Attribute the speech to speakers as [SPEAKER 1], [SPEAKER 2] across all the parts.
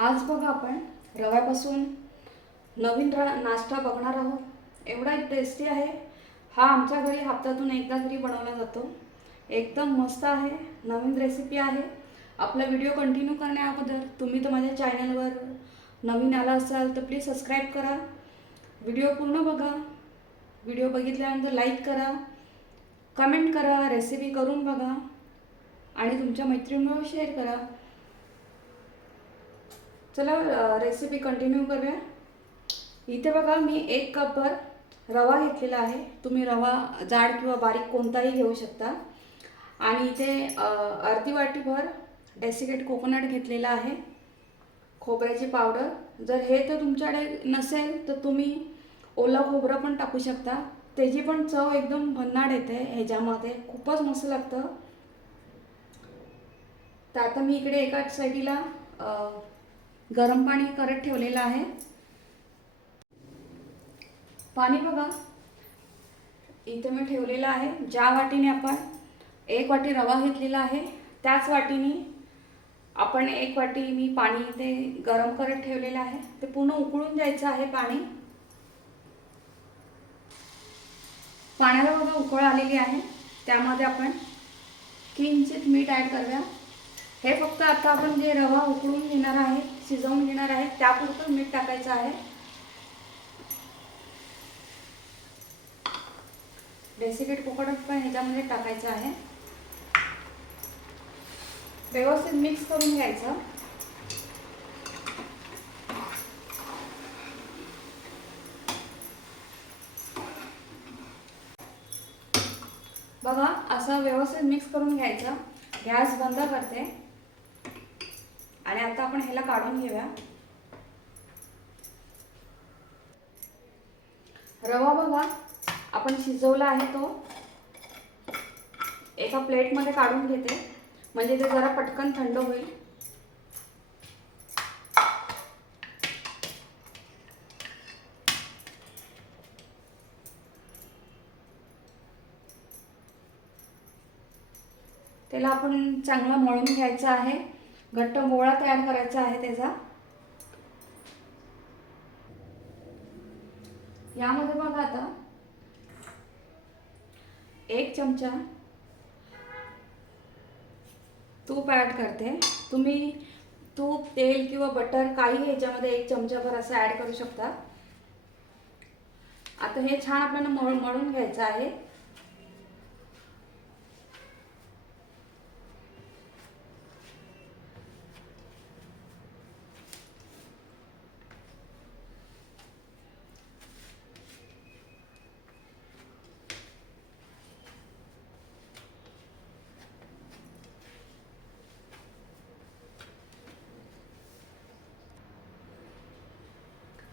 [SPEAKER 1] आज बघा आपण रव्यापासून नवीन रा नाश्ता बघणार आहोत. एवढा टेस्टी आहे. हा आमच्या घरी हप्त्यातून एकदा तरी बनवला जातो. एकदम मस्त आहे. नवीन रेसिपी आहे. आपला व्हिडिओ कंटिन्यू करण्या अगोदर तुम्ही तर माझ्या चॅनलवर नवीन आला असाल तर प्लीज सबस्क्राईब करा. व्हिडिओ पूर्ण बघा. व्हिडिओ बघितल्यानंतर लाईक करा. कमेंट करा. रेसिपी करून बघा. आणि तुमच्या मैत्रिणींबरोबर शेअर करा. चला रेसिपी कंटिन्यू करूया. इथे बघा मी एक कपभर रवा घेतलेला आहे. तुम्ही रवा जाड किंवा बारीक कोणताही घेऊ शकता. आणि इथे अर्धी वाटीभर डेसिकेट कोकोनट घेतलेला आहे. खोबऱ्याची पावडर जर हे तर तुमच्याकडे नसेल तर तुम्ही ओलं खोबरं पण टाकू शकता. त्याची पण चव एकदम भन्नाट येते ह्याच्यामध्ये. खूपच मस्त लागतं. तर आता मी इकडे एका साईडीला गरम पाणी करत ठेवलेलं आहे. पाणी बघा. इथे मी ठेवलेलं आहे. ज्या वाटीने आपण एक वाटी रवा घेतलेला आहे त्याच वाटीने आपण एक वाटी मी पाणी इथे गरम करत ठेवलेलं आहे. ते पूर्ण उकळून द्यायचं आहे पाणी. पाण्याला बघा उकळ आलेली आहे. त्यामध्ये आपण किंचित मीठ ॲड करूया. हे फक्त आता आपण जे रवा उकळून घेणार आहे शिजवून घेणार आहे. त्यापुरतं मीठ टाकायचं आहे. डेसिकेट कोकोनट पण ह्याच्यामध्ये टाकायचं आहे. व्यवस्थित मिक्स करून घ्यायचं. बघा असं व्यवस्थित मिक्स करून घ्यायचं. गॅस बंद करते. आणि आता आपण ह्याला काढून घेऊया. रवा बघा आपण शिजवला आहे तो. एका प्लेटमध्ये काढून घेते. म्हणजे ते जरा पटकन थंड होईल. त्याला आपण चांगला मळून घ्यायचं आहे. घट्ट मोळा तयार करायचा आहे त्याचा. यामध्ये बघा आता. एक चमचा तूप ॲड करते. तुम्ही तूप तेल किंवा बटर काही ह्याच्यामध्ये एक चमचाभर असं ॲड करू शकता. आता हे छान आपल्याला मळ मळून घ्यायचं आहे.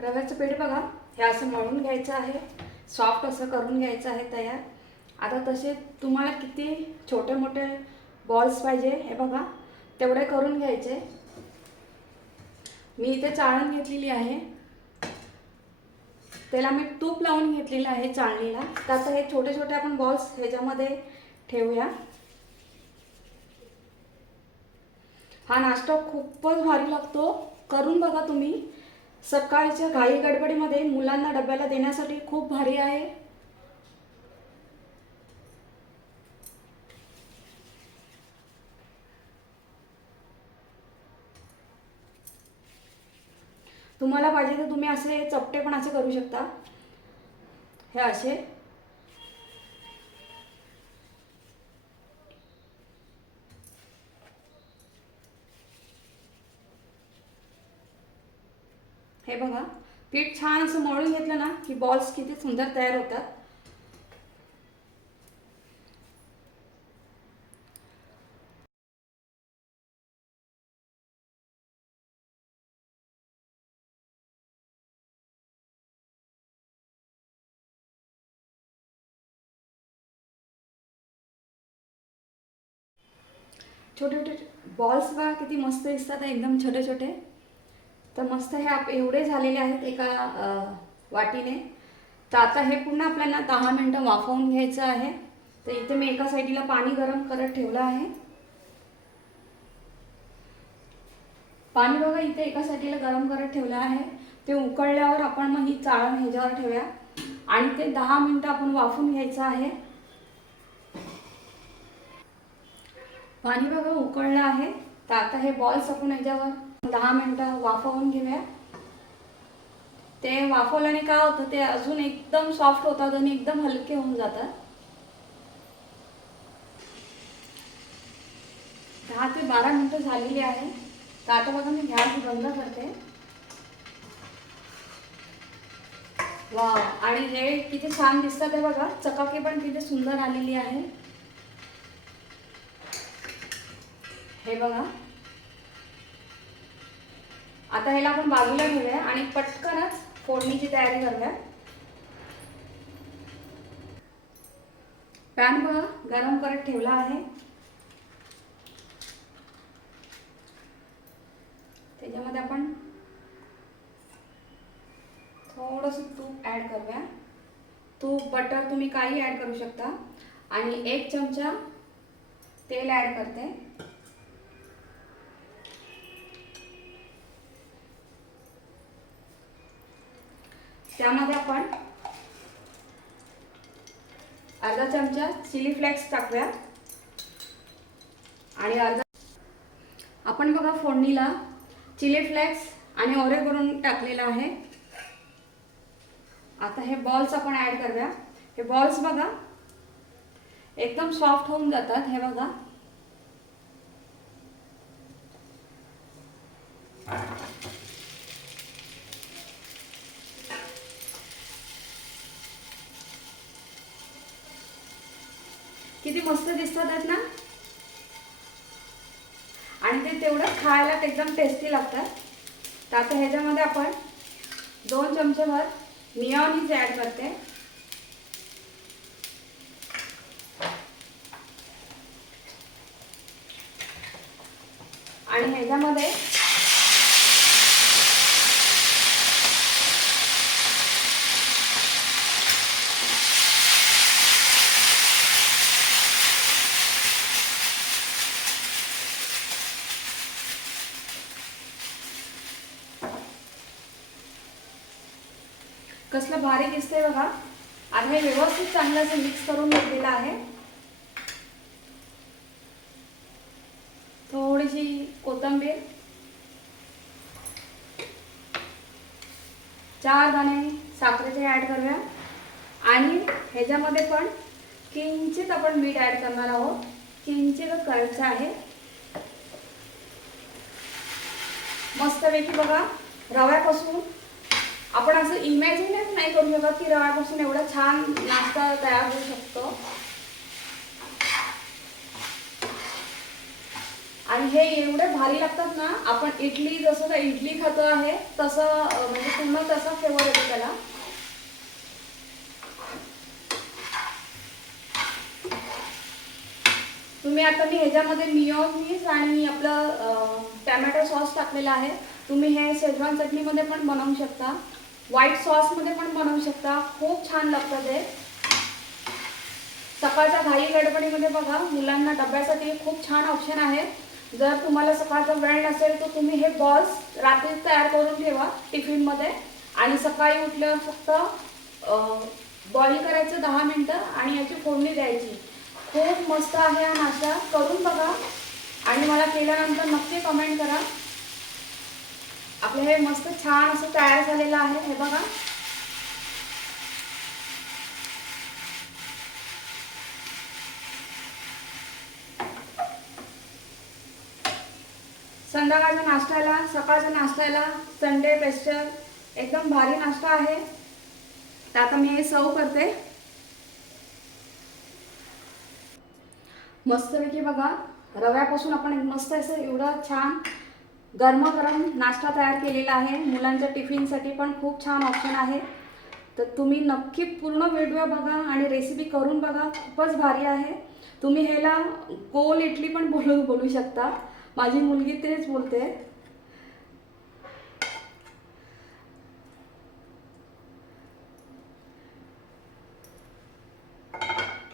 [SPEAKER 1] रव्याचं पीठ बघा हे असं मळून घ्यायचं आहे. सॉफ्ट असं करून घ्यायचं आहे तयार. आता तसे तुम्हाला किती छोटे मोठे बॉल्स पाहिजे हे बघा. तेवढे करून घ्यायचे. मी इथे चाळण घेतलेली आहे. त्याला मी तूप लावून घेतलेलं आहे चाळणीला. तर आता हे छोटे छोटे आपण बॉल्स ह्याच्यामध्ये ठेवूया. हा नाश्ता खूपच भारी लागतो. करून बघा तुम्ही. सकाळच्या घाई गडबडीमध्ये मुलांना डब्याला देण्यासाठी खूप भारी आहे. तुम्हाला पाहिजे तर तुम्ही असे चपटे पण असे करू शकता. हे असे. हे बघा पीठ छान असं मळून घेतलं ना की बॉल्स किती सुंदर तयार होतात. छोटे छोटे बॉल्स बघा किती मस्त दिसतात एकदम छोटे छोटे तर मस्त हे आप एवढे झालेले आहेत एका वाटीने. तर आता हे पुन्हा आपल्याला दहा मिनटं वाफवून घ्यायचं आहे. तर इथे मी एका साईडीला पाणी गरम करत ठेवलं आहे. पाणी बघा इथे एका साईडीला गरम करत ठेवलं आहे. ते उकळल्यावर आपण मग ही चाळण ह्याच्यावर ठेवूया. आणि ते दहा मिनटं आपण वाफून घ्यायचं आहे. पाणी बघा उकळलं आहे. तर आता हे बॉल्स आपण ह्याच्यावर दहा मिनटं वाफवून घेऊया. ते वाफवल्याने काय होतं ते अजून एकदम सॉफ्ट होतात आणि एकदम हलके होऊन जातात. दहा ते बारा मिनटं झालेली आहे. तर आता बघा मी गॅस बंद करते. वा आणि हे किती छान दिसतात ते बघा. चकाकी पण किती सुंदर आलेली आहे. हे बघा. आता ह्याला आपण बाजूला घेऊया आणि पटकनच फोडणीची तयारी करूया. पॅन बघा गरम करत ठेवला आहे. त्याच्यामध्ये आपण थोडंसं तूप ॲड करूया. तूप बटर तुम्ही काही ॲड करू शकता. आणि एक चमचा तेल ॲड करते. त्यामध्ये आपण अर्धा चमचा चिली फ्लेक्स टाकूया. आणि अर्धा आपण बघा फोडणीला चिली फ्लेक्स आणि ओरे करून टाकलेलं आहे. आता हे बॉल्स आपण ॲड करूया. हे बॉल्स बघा एकदम सॉफ्ट होऊन जातात. हे बघा. किती मस्त दिसतात आहेत ना? आणि ते तेवढं खायला एकदम टेस्टी लागतात. तर आता ह्याच्यामध्ये आपण दोन चमचेभर मिओनीज ॲड करते. आणि ह्याच्यामध्ये कसलं भारी दिसतंय बघा. आता हे व्यवस्थित चांगलं असं मिक्स करून घेतलेलं आहे. थोडीशी कोथिंबीर. चार दाणे साखरेचे ॲड करूया. आणि ह्याच्यामध्ये पण किंचित आपण मीठ ॲड करणार आहोत. किंचित करायचं आहे. मस्तपैकी बघा रव्यापासून आपण असं इमॅजिनच नाही करू शकत की रव्यापासून एवढा छान नाश्ता तयार होऊ शकतो. आणि हे एवढे भारी लागतात ना आपण इडली जसं का इडली खातो आहे तसं म्हणजे पूर्ण तसा फ्लेवर येतो त्याला. तुम्ही आता मी ह्याच्यामध्ये मिओनीस आणि आपलं टॅमॅटो सॉस टाकलेला आहे. तुम्ही हे शेजवान चटणीमध्ये पण बनवू शकता. व्हाईट सॉसमध्ये पण बनवू शकता. खूप छान लागतं ते सकाळच्या घाई गडबडीमध्ये बघा मुलांना डब्यासाठी खूप छान ऑप्शन आहे. जर तुम्हाला सकाळचा वेळ नसेल तर तुम्ही हे बॉल्स रात्री तयार करून ठेवा टिफिनमध्ये आणि सकाळी उठल्यावर फक्त बॉईल करायचं दहा मिनटं आणि याची फोडणी द्यायची. खूप मस्त आहे हा नाश्ता. करून बघा. आणि मला केल्यानंतर नक्की कमेंट करा. आपलं हे मस्त छान असं तयार झालेलं आहे हे बघा. संध्याकाळच्या नाश्त्याला सकाळच्या नाश्त्याला संडे पेस्टर एकदम भारी नाश्ता आहे. तर आता मी हे सर्व करते. मस्तपैकी बघा रव्यापासून आपण एक मस्त असं एवढं छान गरमागरम नाश्ता तयार केलेला आहे. मुलांच्या टिफिनसाठी पण खूप छान ऑप्शन आहे. तर तुम्ही नक्की पूर्ण व्हिडिओ बघा आणि रेसिपी करून बघा. खूपच भारी आहे. तुम्ही ह्याला गोल इडली पण बोलू बोलू शकता. माझी मुलगी तेच बोलते.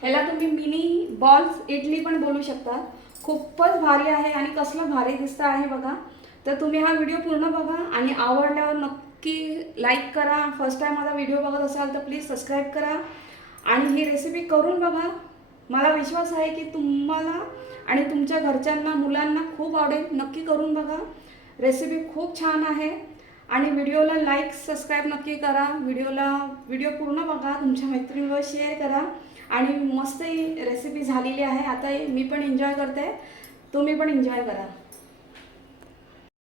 [SPEAKER 1] ह्याला तुम्ही मिनी बॉल्स इडली पण बोलू शकता. खूपच भारी आहे आणि कसलं भारी दिसतं आहे बघा. तर तुम्ही हा व्हिडिओ पूर्ण बघा आणि आवडल्यावर नक्की लाईक करा. फर्स्ट टाईम माझा व्हिडिओ बघत असाल तर प्लीज सबस्क्राईब करा. आणि ही रेसिपी करून बघा. मला विश्वास आहे की तुम्हाला आणि तुमच्या घरच्यांना मुलांना खूप आवडेल. नक्की करून बघा. रेसिपी खूप छान आहे. आणि व्हिडिओला लाईक सबस्क्राईब नक्की करा. व्हिडिओला व्हिडिओ पूर्ण बघा. तुमच्या मैत्रिणीवर शेअर करा. आणि मस्त ही रेसिपी झालेली आहे. आता मी पण एन्जॉय करते. तुम्ही पण एन्जॉय करा.